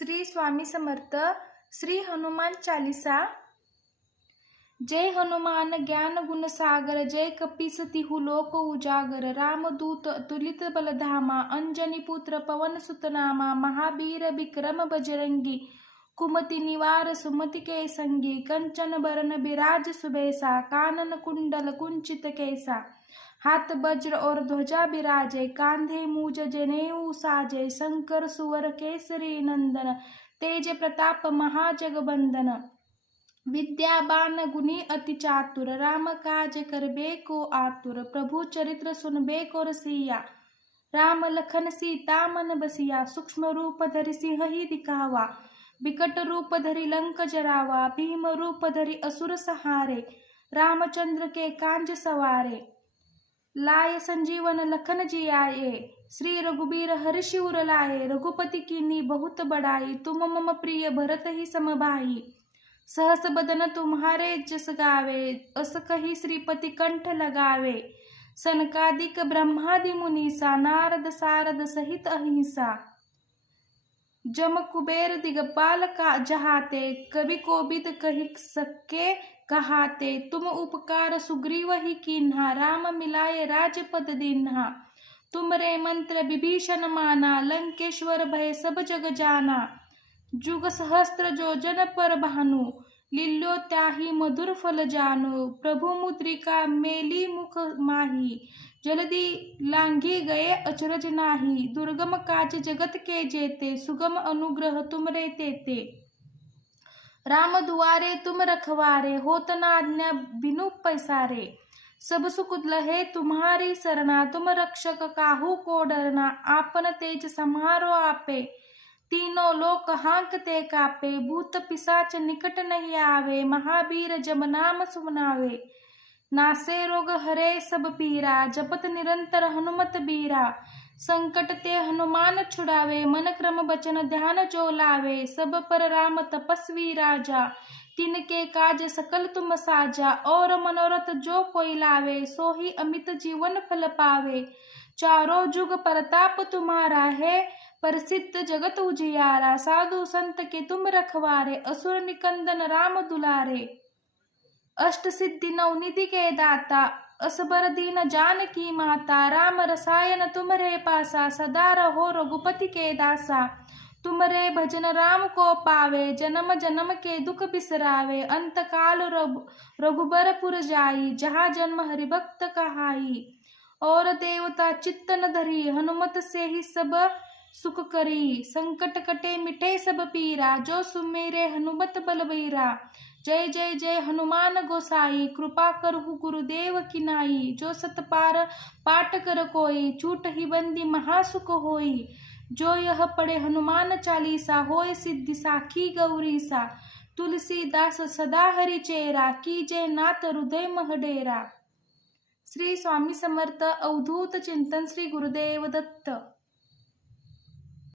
श्री स्वामी समर्थ। श्री हनुमान चालीसा। जय हनुमान ज्ञान गुण सागर, जय कपीस तिहु लोक उजागर। रामदूत अतुलित बलधामा, अंजनी पुत्र पवन सुत नामा। महावीर विक्रम बजरंगी, कुमति निवार सुमति के संगी। कंचन बरन बिराज सुबेसा, कानन कुंडल कुंचित केसा। हाथ वज्र और ध्वजा बिराजे, कांधे मूज जनेऊ साजे। शंकर सुवर केसरी नंदन, तेज प्रताप महाजगबंदन। विद्यावान गुणी अति चातुर, राम काज करबे को आतुर। प्रभु चरित्र सुनबे को रसिया, राम लखन सीता मन बसिया। सूक्ष्म रूप धरि सिंह ही दिखावा, विकट रूप धरि लंक जरावा। भीम रूप धरि असुर सहारे, रामचंद्र के कांज सवारे। लाय संजीवन लखन जियाए, श्री रघुबीर हर्षि उर लाए। रघुपति कीन्ही बहुत बड़ाई, तुम मम प्रिय भरत ही समभाई। सहस बदन तुम्हारे जस गावे, अस कही श्रीपति कंठ लगावे। सनकादिक ब्रह्मादि मुनीसा, नारद सारद सहित अहिंसा। जम कुबेर दिगपाल का जहाते, कवि कोविद कहि सके कहाते। तुम उपकार सुग्रीव ही कीन्हा, राम मिलाए राजपद दीन्हा। तुम रे मंत्र विभीषण माना, लंकेश्वर भय सब जग जाना। जुग सहस्त्र जो जन पर भानु, लील्यो त्याही मधुर फल जानु। प्रभु मुद्रिका मेली मुख माही, जल्दी लांघी गए अचरज नाही। दुर्गम काज जगत के जेते, सुगम अनुग्रह तुम रे तेते। राम दुआरे तुम रखवारे, होत न आज्ञा बिनु पैसारे। सब सुख लहे तुम्हारी सरना, तुम रक्षक काहू को डरना। आपन तेज सम्हारो आपे, तीनों लोक हांकते कापे। भूत पिशाच निकट नहीं आवे, महावीर जब नाम सुनावे। नासे रोग हरे सब पीरा, जपत निरंतर हनुमत बीरा। संकट ते हनुमान छुड़ावे, मन क्रम बचन ध्यान जो लावे। सब पर राम तपस्वी राजा, तिनके काज सकल तुम साजा। और मनोरथ जो कोई लावे, सो ही अमित जीवन फल पावे। चारों जुग प्रताप तुम्हारा है, प्रसिद्ध जगत उजियारा। साधु संत के तुम रखवारे, असुर निकंदन राम दुलारे। अष्ट सिद्धि नवनिधि के दाता, असबर दीन जानकी माता। राम रसायन तुम्हरे पासा, सदा रहो रघुपति के दासा। तुमरे भजन राम को पावे, जन्म जन्म के दुख बिसरावे। अंत काल रघुबरपुर जाई, जहाँ जन्म हरिभक्त कहाई। और देवता चित्त न धरी, हनुमत से ही सब सुख करी। संकट कटे मिटे सब पीरा, जो सुमेरे हनुमत बलबीरा। जय जय जय हनुमान गोसाई, कृपा करहु गुरुदेव की नाई। जो सतपार पाठ कर कोई, छूट ही बंदी महासुख होई। जो यह पढ़े हनुमान चालीसा, होय सिद्धि साखी गौरीसा। तुलसीदास सदा हरि चेरा, कीजे नाथ हृदय मह डेरा। श्री स्वामी समर्थ। अवधूत चिंतन श्री गुरुदेव दत्त।